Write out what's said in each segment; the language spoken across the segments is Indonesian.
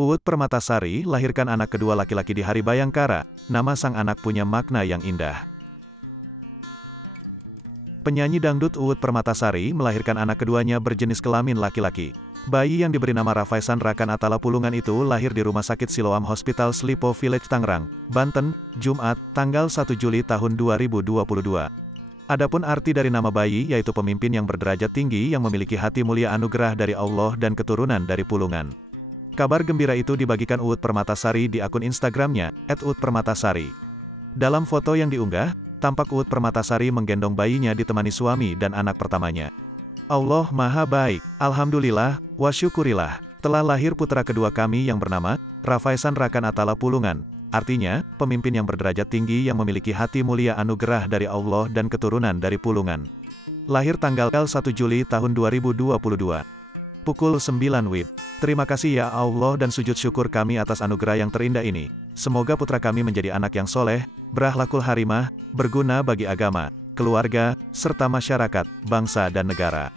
Uut Permatasari lahirkan anak kedua laki-laki di hari Bayangkara. Nama sang anak punya makna yang indah. Penyanyi dangdut Uut Permatasari melahirkan anak keduanya berjenis kelamin laki-laki. Bayi yang diberi nama Rafaisan Rakan Atala Pulungan itu lahir di Rumah Sakit Siloam Hospital Slipo Village Tangerang, Banten, Jumat, tanggal 1 Juli tahun 2022. Adapun arti dari nama bayi yaitu pemimpin yang berderajat tinggi yang memiliki hati mulia anugerah dari Allah dan keturunan dari Pulungan. Kabar gembira itu dibagikan Uut Permatasari di akun Instagramnya, @uutpermatasari. Dalam foto yang diunggah, tampak Uut Permatasari menggendong bayinya ditemani suami dan anak pertamanya. Allah Maha Baik, Alhamdulillah, wa syukurilah, telah lahir putra kedua kami yang bernama Rafaisan Rakan Atala Pulungan. Artinya, pemimpin yang berderajat tinggi yang memiliki hati mulia anugerah dari Allah dan keturunan dari Pulungan. Lahir tanggal 1 Juli tahun 2022. Pukul 9 WIB. Terima kasih ya Allah dan sujud syukur kami atas anugerah yang terindah ini. Semoga putra kami menjadi anak yang soleh, berakhlakul harimah, berguna bagi agama, keluarga, serta masyarakat, bangsa dan negara.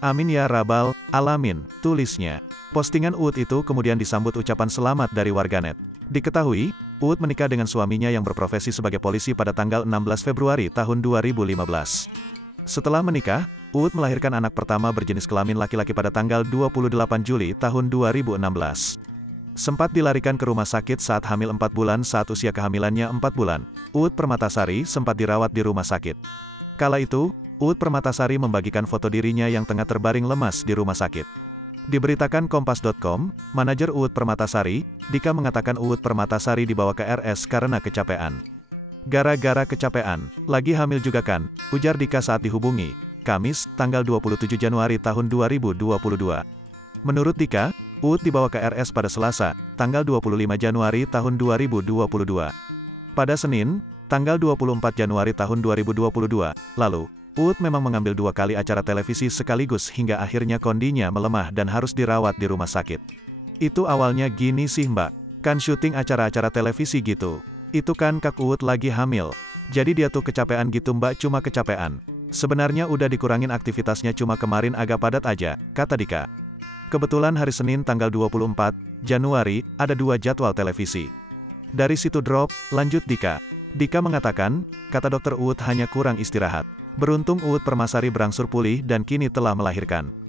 Amin ya rabbal alamin, tulisnya. Postingan Uut itu kemudian disambut ucapan selamat dari warganet. Diketahui, Uut menikah dengan suaminya yang berprofesi sebagai polisi pada tanggal 16 Februari tahun 2015. Setelah menikah, Uut melahirkan anak pertama berjenis kelamin laki-laki pada tanggal 28 Juli tahun 2016. Sempat dilarikan ke rumah sakit saat hamil 4 bulan saat usia kehamilannya 4 bulan. Uut Permatasari sempat dirawat di rumah sakit. Kala itu, Uut Permatasari membagikan foto dirinya yang tengah terbaring lemas di rumah sakit. Diberitakan Kompas.com, manajer Uut Permatasari, Dika mengatakan Uut Permatasari dibawa ke RS karena kecapean. Gara-gara kecapean, lagi hamil juga kan, ujar Dika saat dihubungi, Kamis, tanggal 27 Januari tahun 2022. Menurut Dika, Uut dibawa ke RS pada Selasa, tanggal 25 Januari tahun 2022. Pada Senin, tanggal 24 Januari tahun 2022, lalu, Uut memang mengambil 2 kali acara televisi sekaligus hingga akhirnya kondinya melemah dan harus dirawat di rumah sakit. Itu awalnya gini sih mbak, kan syuting acara-acara televisi gitu. Itu kan Kak Uut lagi hamil. Jadi dia tuh kecapean gitu mbak, cuma kecapean. Sebenarnya udah dikurangin aktivitasnya cuma kemarin agak padat aja, kata Dika. Kebetulan hari Senin tanggal 24 Januari, ada 2 jadwal televisi. Dari situ drop, lanjut Dika. Dika mengatakan, kata dokter Uut hanya kurang istirahat. Beruntung Uut Permatasari berangsur pulih dan kini telah melahirkan.